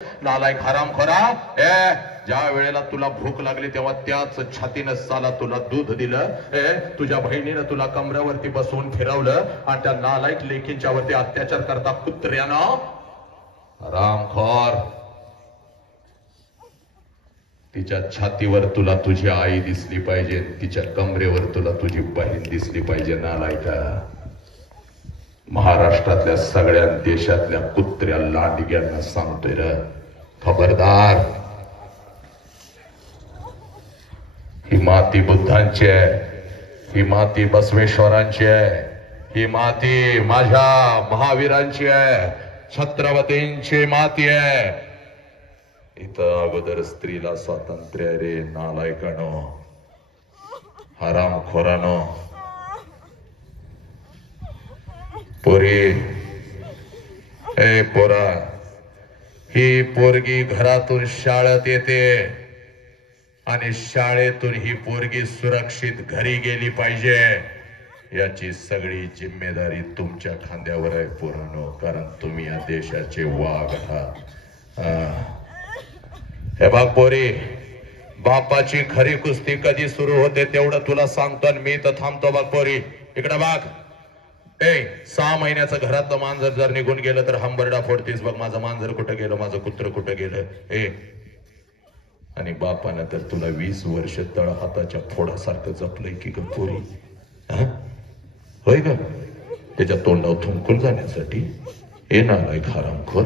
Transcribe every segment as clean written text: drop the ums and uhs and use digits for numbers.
नालायक हरामखोरा. ज्या वेळेला तुला भूक लागली तेव्हा त्याच छातीनं साला तुला दूध दिलं. तुझ्या बहिणीनं तुला कमऱ्यावरती बसवून फिरवलं आणि त्या नालायक लेकींच्या वरती अत्याचार करता कुत्र्यानं. हरामखोर. तिच्या छातीवर तुला तुझी आई दिसली पाहिजे, तिच्या कमरेवर तुला तुझी बहीण दिसली पाहिजे. नालायका. महाराष्ट्रातल्या सगळ्या देशातल्या कुत्र्या लांडग्यांना सांगतोय र, खबरदार. ही माती बुद्धांची आहे, ही माती बसवेश्वरांची आहे, ही माती माझ्या महावीरांची आहे, छत्रपतींची माती आहे. इथं अगोदर स्त्रीला स्वातंत्र्य रे नालायकानो, हरामखोरानो. पोरी, ए पोरा, ही पोरगी घरातून शाळेत येते आणि शाळेतून ही पोरगी सुरक्षित घरी गेली पाहिजे. याची सगळी जिम्मेदारी तुमच्या खांद्यावर आहे पोरांनो, कारण तुम्ही या देशाचे वाघ आहात. हे बघ पोरी, बापाची खरी कुस्ती कधी सुरू होते तेवढं तुला सांगतो आणि मी तर थांबतो. बघ पोरी, इकडे बघ. 6 महिन्याचं घरातलं मांजर जर निघून गेलं तर हंबरडा फोडतीस. बघ माझं मांजर कुठं गेलं, माझं कुत्र कुठं गेलं. आणि बापानं तर तुला 20 वर्ष तळ हाताच्या फोडासारखं जपलंय की ग पोरी, होय ग? त्याच्या तोंडावर थुंकून जाण्यासाठी. नालायक हरामखोर.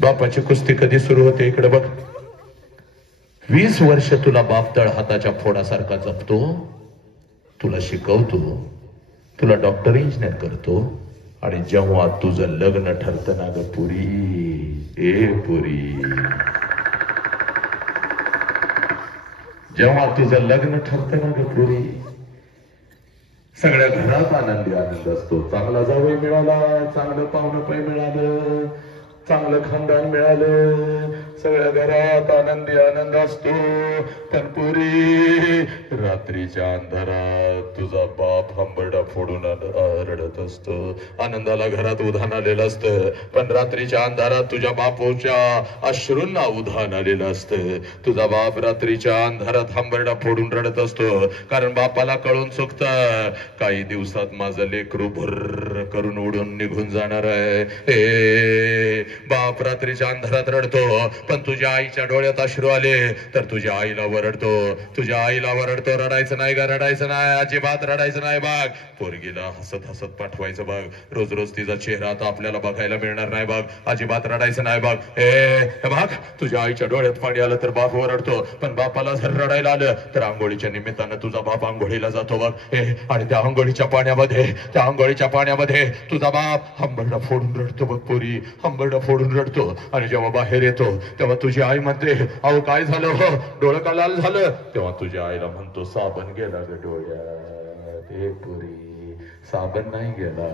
बापाची कुस्ती कधी सुरू होते इकडे बघ. 20 वर्ष तुला बाप तळ हाताच्या फोडासारखा जपतो, तुला शिकवतो, तुला डॉक्टर इंजिनियर करतो. आणि जेव्हा तुझं लग्न ठरतं ना ग पुरी, पुरी, जेव्हा तुझं लग्न ठरतं ना ग पुरी, सगळ्या घरात आनंदी आनंद असतो. चांगला जावई मिळाला, चांगलं पाहुणं पै मिळालं, चांगलं खानदान मिळालं, सगळ्या घरात आनंदी आनंद असतो. पण पुरी, रात्रीच्या अंधारात तुझा बाप हंबरडा फोडून रडत असतो. आनंदाला घरात उधाण आलेलं असतं, पण रात्रीच्या अंधारात तुझ्या बापूच्या अश्रूंना उधाण आलेलं असतं. तुझा बाप रात्रीच्या अंधारात हंबरडा फोडून रडत असतो, कारण बापाला कळून चुकतं काही दिवसात माझं लेकरू भुर्र करून उडून निघून जाणार आहे. बाप रात्रीच्या अंधारात रडतो, पण तुझ्या आईच्या डोळ्यात अश्रू आले तर तुझ्या आईला वरडतो, तुझ्या आईला वरडतो. रडायचं नाही का, रडायचं नाही, अजिबात रडायचं नाही. बघ पोरगीला हसत हसत पाठवायचं. बघ रोज रोज तिचा चेहरा आता आपल्याला बघायला मिळणार नाही. बघ अजिबात रडायचं नाही. बघ बघ, तुझ्या आईच्या डोळ्यात पाणी आलं तर बाप वरडतो, पण बापाला जर रडायला आलं तर आंघोळीच्या निमित्तानं तुझा बाप आंघोळीला जातो. बघ आणि त्या आंघोळीच्या पाण्यामध्ये तुझा बाप हंबरडा फोडून रडतो. बघ पोरी, हंबरडा फोडून रडतो. आणि जेव्हा बाहेर येतो तेव्हा तुझी आई म्हणते, अहो काय झालं हो, डोळं का लाल झालं? तेव्हा तुझ्या आईला म्हणतो, साबण गेला ग डोळ्यात. पुरी, साबण नाही गेला,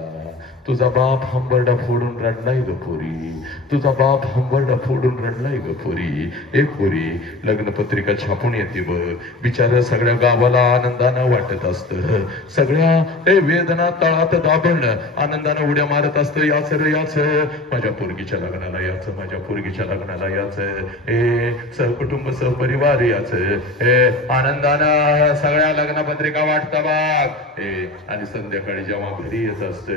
तुझा बाप हंबरडा फोडून रडलाय ग पुरी, तुझा बाप हंबरडा फोडून रडलाय ग पुरी. पुरी, लग्नपत्रिका छापून येते बघ. बिचारा सगळ्या गावाला आनंदानं वाटत असतं, सगळ्या वेदना तळात दाबून आनंदानं उड्या मारत असतं. याच रे याच, माझ्या पोरगीच्या लग्नाला याच, माझ्या पोरगीच्या लग्नाला याच, सहकुटुंब सहपरिवार याच. आनंदानं सगळ्या लग्नपत्रिका वाटतं बाग. आणि संध्याकाळी जेव्हा घरी येत असत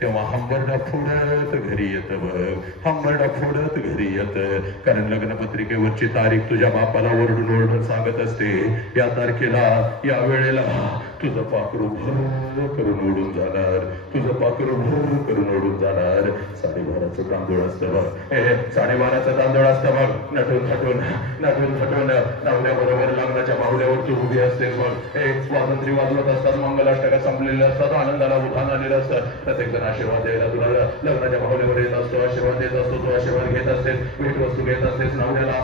तेव्हा हंबरडा फोडत घरी येत बघ, हंबरडा फोडत घरी येत. कारण लग्नपत्रिकेवरची तारीख तुझ्या बापाला ओरडून ओरडून सांगत असते, या तारखेला या वेळेला तुझं पाखरू भर करून उडून जाणार, तुझं पाखरू भर करून उडून जाणार. 12.5चं तांदूळ असतं बघ, 12.5चं तांदूळ असतं बघ. नटून थटून नवऱ्याबरोबर लग्नाच्या बाहुल्यावर तू उभी असतेस बघ. स्वातंत्र्य वाजवत असतात, मंगलाष्टका संपलेले असतात, आनंदाला उधाण आलेलं असतं. प्रत्येक जण आशीर्वाद द्यायला तुला लग्नाच्या बाहुल्यावर येत असतो, आशीर्वाद देत असतो. तू आशीर्वाद घेत असतेस, भेटवस्तू घेत असतेस, नवऱ्याला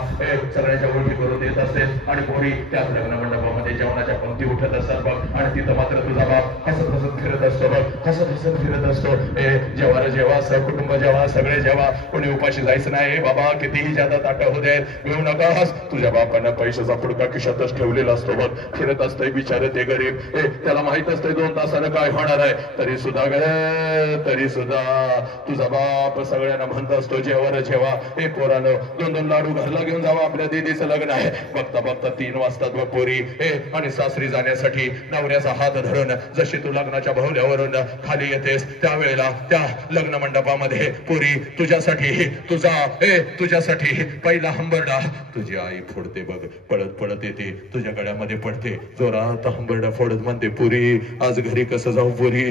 सगळ्याच्या ओळखी करून देत असतेस. आणि पोरी त्याच लग्न मंडपामध्ये जेवणाच्या पंक्ती उठत असतात बघ. आणि तिथं मात्र तुझा बाप हसत हसत फिरत असतो बघ, हसत हसत फिरत असतो. जेव्हा जेव्हा सहकुटुंब जेव्हा सगळे जेव्हा कोणी उपाशी जायचं नाही बाबा, कितीही ज्यादा ताट होऊ दे घेऊ नकास. तुझ्या बापानं पैशाचा पुडका खिशातच ठेवलेला असतो बघ, फिरत असतंय बिचारे ते गरीब. त्याला माहित असतंय 2 तासानं काय होणार आहे, तरी सुद्धा तरी सुद्धा तुझा बाप सगळ्यांना म्हणत असतो जेव्हा जेव्हा पोरानं 2-2 लाडू घरला घेऊन जावा, आपल्या दीदीचं लग्न आहे. बघता बघता 3 वाजतात बघ पोरी. आणि सासरी जाण्यासाठी नवऱ्याचा हात धरून जशी तू लग्नाच्या बहुल्यावरून खाली येतेस त्यावेळेला त्या लग्न मंडपामध्ये पोरी तुझ्यासाठी तुझ्यासाठी पहिला हंबरडा तुझी आई फोडते बघ, पळत पळत येते तुझ्या गळ्यामध्ये पडते, जोरात हंबरडा फोडत म्हणते पुरी आज घरी कसं जाऊ पुरी.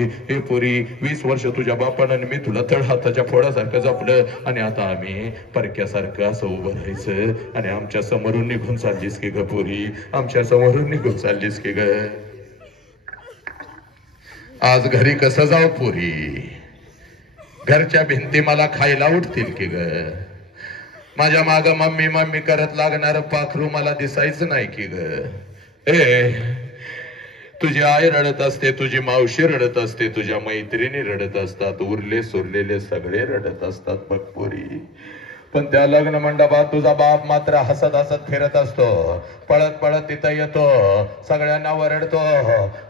पुरी 20 वर्ष तुझ्या बापानं मी तुला तळ हाताच्या फोडासारखं जपलं आणि आता आम्ही परक्यासारखं असं उभं राहायचं आणि आमच्या समोरून निघून चाललीस की ग पुरी, आमच्या समोरून निघून चाललीस की ग. आज घरी कसं जाऊ पुरी, घरच्या भिंती मला खायला उठतील की ग, माझ्या माग मम्मी मम्मी करत लागणार पाखरू मला दिसायचं नाही की ग. तुझी आई रडत असते, तुझी मावशी रडत असते, तुझ्या मैत्रिणी रडत असतात, उरले सुरलेले सगळे रडत असतात बघ पोरी. पण त्या लग्न मंडपात तुझा बाप मात्र हसत हसत फिरत असतो, पळत पळत तिथं येतो, सगळ्यांना वरडतो,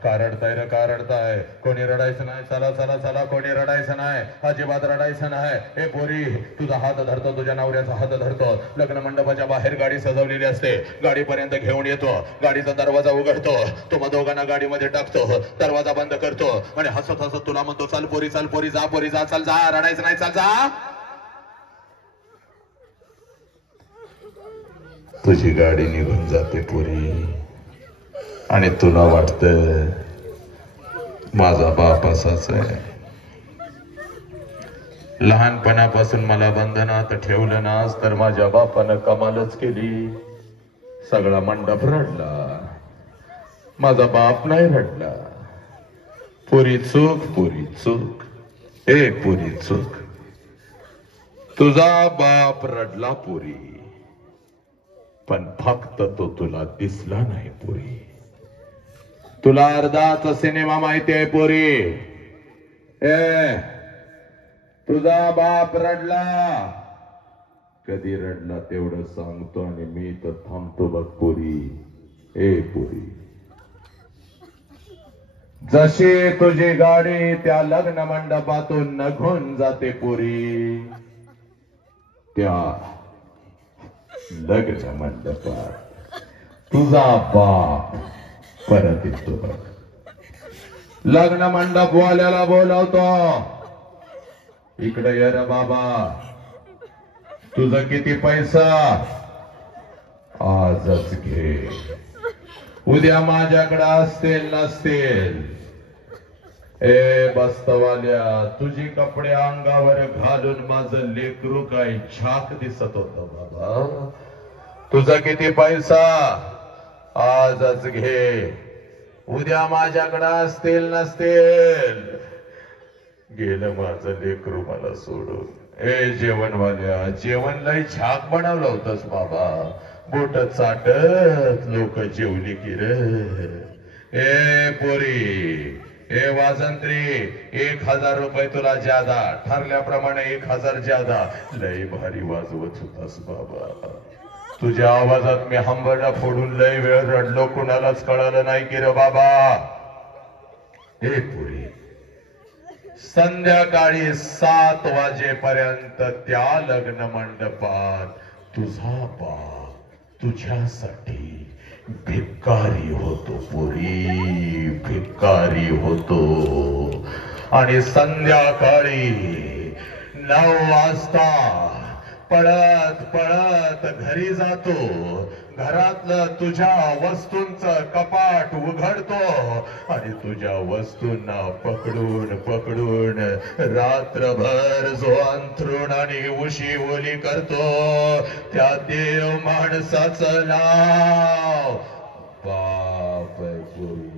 का रडताय रे का रडताय, कोणी रडायचं नाही, चला चला चला कोणी रडायचं नाही, अजिबात रडायचं नाही. पोरी तुझा हात धरतो, तुझ्या नवऱ्याचा हात धरतो, लग्न मंडपाच्या बाहेर गाडी सजवलेली असते, गाडीपर्यंत घेऊन येतो, गाडीचा दरवाजा उघडतो, तुम्हा दोघांना गाडीमध्ये टाकतो, दरवाजा बंद करतो आणि हसत हसत तुला म्हणतो चल पोरी जा पोरी जा, चल जा, रडायचं नाही, चल जा. तुझी गाडी निघून जाते पुरी आणि तुला वाटतं माझा बाप असाच आहे. लहानपणापासून मला बंधनात ठेवलं नास तर माझ्या बापानं कमालच केली. सगळा मंडप रडला, माझा बाप नाही रडला. पुरी चूक, पुरी चूक, पुरी चूक, तुझा बाप रडला पुरी, पण फक्त तो तुला दिसला नाही पुरी. तुला अर्धाच सिनेमा माहिती आहे पोरी. तुझा बाप रडला, कधी रडला तेवढं सांगतो आणि मी तर थांबतो बघ पोरी. पोरी जशी तुझी गाडी त्या लग्न मंडपातून निघून जाते पोरी, त्या लग्न मंडपात तुझा बाप परत येतो बघ. लग्न मंडप वाल्याला बोलावतो, इकडे ये रे बाबा, तुझं किती पैसा आजच घे, उद्या माझ्याकडे असतील नसतील. बस्तवाल्या तुझी कपडे अंगावर घालून माझं लेकरू काय छाक दिसत होत बाबा. तुझा किती पैसा आजच घे, उद्या माझ्याकडे असतील नसतील. गेलं माझं लेकरू मला सोडून. जेवणवाल्या जेवण लय छाक बनवलं होतस बाबा, बोट चाटत लोक जेवली की रे. पोरी वाजंत्री 1000 रुपये तुला ज्यादा, ठरल्याप्रमाणे 1000 ज्यादा. लय भारी वाजवत होतास बाबा, तुझ्या आवाजात मी हंबरडा फोडून लय वेळ रडलो, कुणालाच कळालं नाही की रे बाबा. पुरी संध्याकाळी 7 वाजेपर्यंत त्या लग्न मंडपात तुझा बाप तुझ्यासाठी भिकारी होतो पुरी, भिकारी होतो. आणि संध्याकाळी 9 वाजता पळत पळत घरी जातो, घरातलं तुझ्या वस्तूंचं कपाट उघडतो आणि तुझ्या वस्तूंना पकडून पकडून रात्रभर जो अंथरूण आणि उशी ओली करतो, त्या देव माणसाचं नाव बाप पुरी.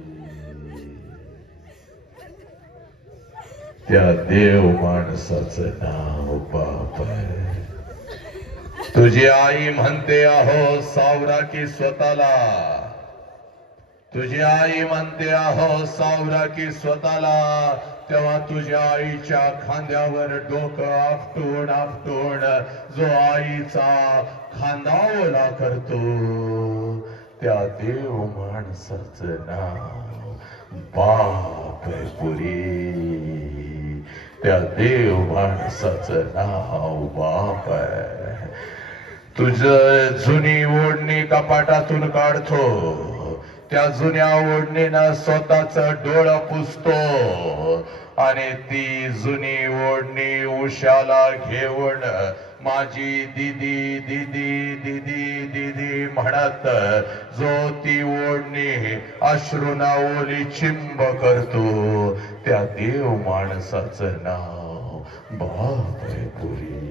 त्या देव माणसाचं नाव बाप आहे. तुझी आई म्हणते अहो सावरा की स्वतःला, तुझी आई म्हणते आहो सावरा की स्वतःला, तेव्हा तुझ्या आईच्या खांद्यावर डोकं आपटून आपटून जो आईचा खांदा ओला करतो, त्या देव माणसाचं नाव बाप आहे पुरी. त्या देव माणसाचं नाव बाप आहे. तुझ जुनी ओढणी कपाटातून काढतो, त्या जुन्या ओढणीनं स्वतःच डोळं पुसतो आणि ती जुनी ओढणी उशाला घेऊन माझी दीदी दीदी दीदी दीदी म्हणत जो ती ओढणी अश्रुना ओली चिंब करतो, त्या देव माणसाचं नाव बाप आहे पुरी.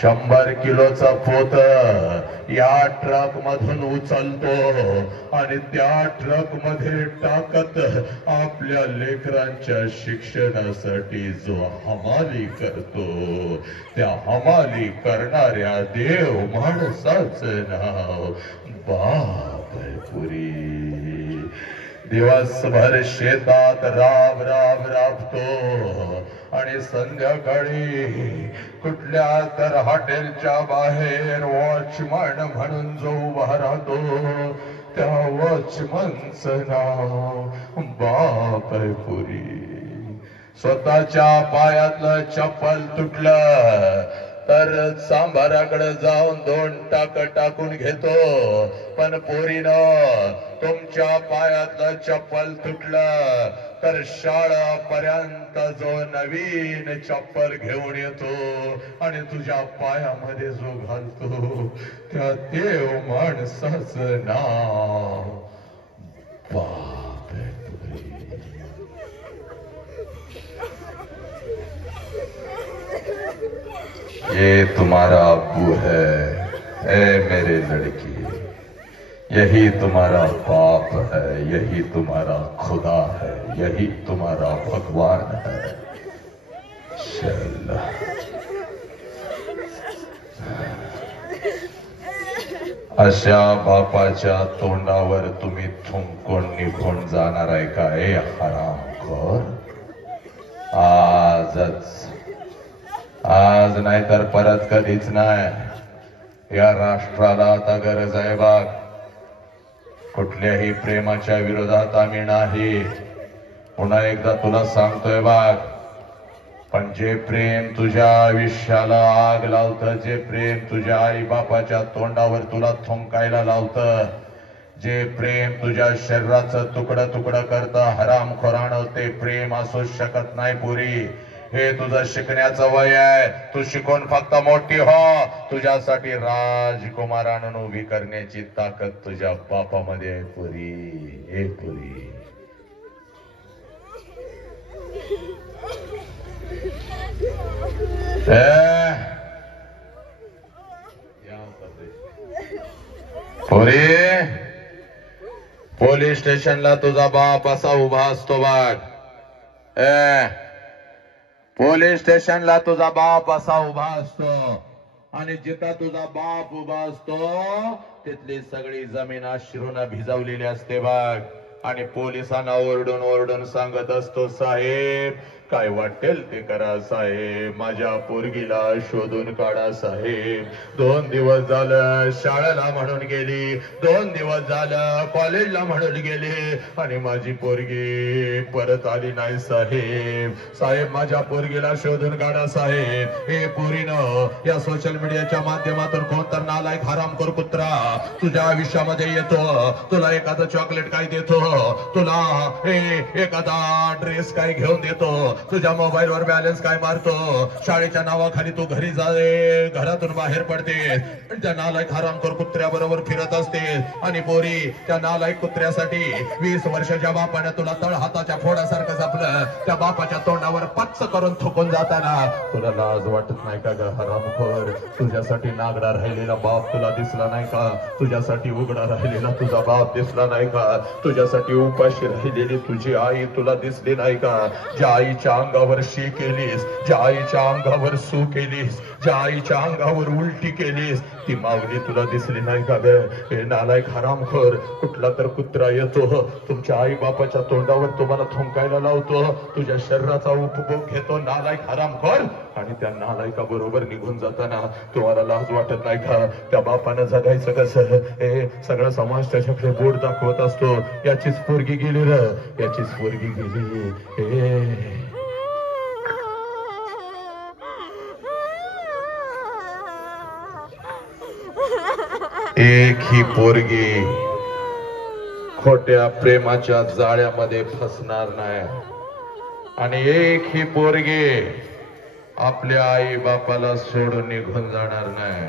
100 किलोचा पोत या ट्रक मधून उचलतो आणि त्या ट्रक मध्ये टाकत आपल्या लेकरांच्या शिक्षणासाठी जो हमाली करतो, त्या हमाली करणाऱ्या देव माणसाचं नाव बाप आहे पुरी. दिवसभर शेतात राब राब राबतो आणि संध्याकाळी कुठल्या तर हॉटेलच्या बाहेर वॉचमन म्हणून जो उभा राहतो, त्या वॉचमनचं नाव बाप आहे पुरी. स्वतःच्या पायातलं चप्पल तुटलं तर सांभाराकडे जाऊन 2 टाक टाकून घेतो, पण पोरीनं तुमच्या पायातलं चप्पल तुटलं तर शाळापर्यंत जो नवीन चप्पल घेऊन येतो आणि तुझ्या पायामध्ये जो घालतो, त्या देव माणसाचं नाव बाप आहे पुरी. ये तुम्हारा अब्बू है, ऐ मेरे लड़की, यही तुम्हारा बाप है, यही तुम्हारा खुदा है, यही तुम्हारा भगवान है. चल अशा बापाच्या तोंडावर तुम्ही थुंकून निघून जाणार आहे का हे हरामखोर? आज नाही तर परत कधीच नाही. या राष्ट्राला आता गरज आहे बाग. कुठल्याही प्रेमाच्या विरोधात आम्ही नाही, पुन्हा एकदा तुला सांगतोय बाग. पण जे प्रेम तुझ्या आयुष्याला आग लावतं, जे प्रेम तुझ्या आई बापाच्या तोंडावर तुला थुंकायला लावतं, जे प्रेम तुझ्या शरीराचं तुकडं तुकडं करतं हरामखोरानं, ते प्रेम असू शकत नाही पुरी. हे तुझं शिकण्याचं वय आहे. तू शिकून फक्त मोठी हो. तुझ्यासाठी राजकुमारानं उभी करण्याची ताकद तुझ्या बापामध्ये आहे पुरी. हे पुरी पुरी पोलीस स्टेशनला तुझा बाप असा उभा असतो बघ. पोलीस स्टेशनला तुझा बाप असा उभा असतो आणि जिथं तुझा बाप उभा असतो तिथली सगळी जमीन अश्रूने भिजवलेली असते बघ. आणि पोलिसांना ओरडून ओरडून सांगत असतो, साहेब काय वाटेल ते करा साहेब, माझ्या पोरगीला शोधून काढा साहेब. 2 दिवस झालं शाळेला म्हणून गेली, 2 दिवस झालं कॉलेजला म्हणून गेली आणि माझी पोरगी परत आली नाही साहेब. साहेब माझ्या पोरगीला शोधून काढा साहेब. हे पोरीनं या सोशल मीडियाच्या माध्यमातून कोणतर नालायक हरामखोर कुत्रा तुझ्या आयुष्यामध्ये येतो, तुला एखादं चॉकलेट काय देतो, तुला एखादा ड्रेस काय घेऊन देतो, तुझ्या मोबाईल वर बॅलन्स काय मारतो, शाळेच्या नावाखाली तू घरी जाते, घरातून बाहेर पडते, त्या नालायक हरामखोर कुत्र्याबरोबर फिरत असते. आणि पोरी त्या नालायक कुत्र्यासाठी 20 वर्षाच्या बापाने तुला तळ हाताच्या फोडासारखं जपलं. त्या बापाच्या तोंडावर पच्च करून थुकून जाताना तुला लाज वाटत नाही का ग हरामखोर? तुझ्यासाठी नागडा राहिलेला बाप तुला दिसला नाही का? तुझ्यासाठी उघडा राहिलेला तुझा बाप दिसला नाही का? तुझ्यासाठी उपाशी राहिलेली तुझी आई तुला दिसली नाही का? ज्या आईच्या अंगावर शी केलीस, ज्या आईच्या अंगावर सू केलीस, ज्या आईच्या अंगावर उलटी केलीस ती माऊली तुला दिसली नाही का ग? हे नालायक हरामखोर, कुठला तर कुत्रा येतो तुमच्या आई बापाच्या तोंडावर तुम्हाला थुंकायला लावतो, तुझ्या शरीराचा उपभोग घेतो नालायक हरामखोर, आणि त्या नालायका बरोबर निघून जाताना तुम्हाला लाज वाटत नाही का? त्या बापानं जगायचं कसं? हे सगळा समाज त्याच्याकडे बोट दाखवत असतो, याचीच पोरगी गेली र, याचीच पोरगी गेली. एक ही पोरगी खोट्या प्रेमाच्या जाळ्यामध्ये फसणार नाही, आणि एक ही पोरगी आपल्या आई बापाला सोडून निघून जाणार नाही,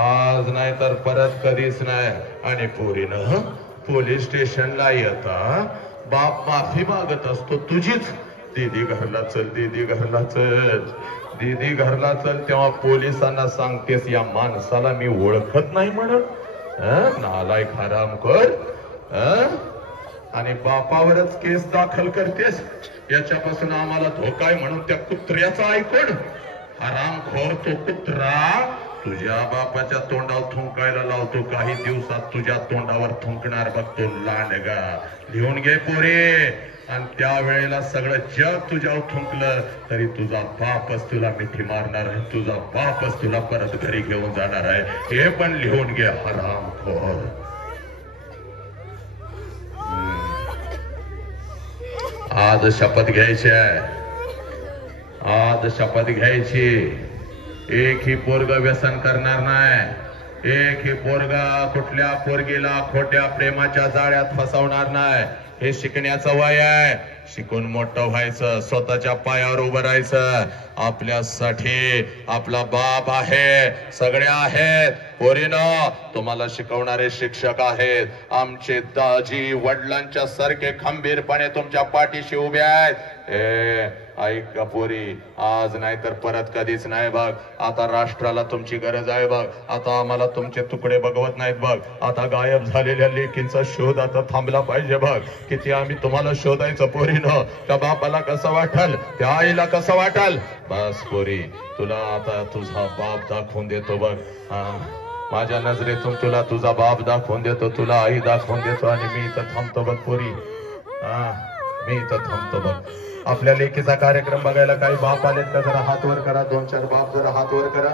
आज नाही तर परत कधीच नाही. आणि पोरीनं पोलीस स्टेशनला येता बाप माफी मागत असतो तुझीच, दीदी घरला चल, दीदी घरला चल, दीदी घरला चल, तेव्हा पोलिसांना सांगतेस या माणसाला मी ओळखत नाही म्हणत. नालायक हरामखोर, आणि बापावरच केस दाखल करतेस, याच्यापासून आम्हाला धोका आहे म्हणून त्या कुत्र्याचा ऐकून हरामखोर तो कुत्रा तुझ्या बापाच्या तोंडावर थुंकायला लावतो, काही दिवसात तुझ्या तोंडावर थुंकणार बघतो लांडगा. लिहून घे पोरे, आणि त्यावेळेला सगळं जग तुझ्यावर थुंकलं तरी तुझा बापच तुला मिठी मारणार आहे, तुझा बापच तुला परत घरी घेऊन जाणार आहे, हे पण लिहून घे हरामखोर. आज शपथ घ्यायची आहे, आज शपथ घ्यायची. एक ही पोरग व्यसन करणार नाही, एक ही पोरगा कुठल्या पोरगीला खोट्या प्रेमाच्या जाळ्यात फसवणार नाही. हे शिकण्याचं वय आहे, शिकून मोठं व्हायचं, स्वतःच्या पायावर उभं राहायचं. आपल्यासाठी आपला बाप आहे, सगळे आहेत. पोरीनो, तुम्हाला शिकवणारे शिक्षक आहेत, आमचे दाजी वडिलांच्या सारखे खंबीरपणे तुमच्या पाठीशी उभे आहेत. ऐक का पोरी, आज नाही तर परत कधीच नाही बघ. आता राष्ट्राला तुमची गरज आहे बघ, आता आम्हाला तुमचे तुकडे बघवत नाहीत बघ. आता गायब झालेल्या लेकींचा शोध आता थांबला पाहिजे बघ. किती आम्ही तुम्हाला शोधायचं पोरीनो, त्या बापाला कसं वाटल, त्या आईला कसं वाटल. बस पोरी, तुला आता तुझा बाप दाखवून देतो बघ. माझ्या नजरेतून तुला तुझा बाप दाखवून देतो, तुला आई दाखवून देतो, आणि मी इथं थांबतो बघ पोरी. मी इथं थांबतो बघ. आपल्या लेकीचा कार्यक्रम बघायला काही बाप आलेत का? जरा हात वर करा, 2-4 बाप जरा हात वर करा.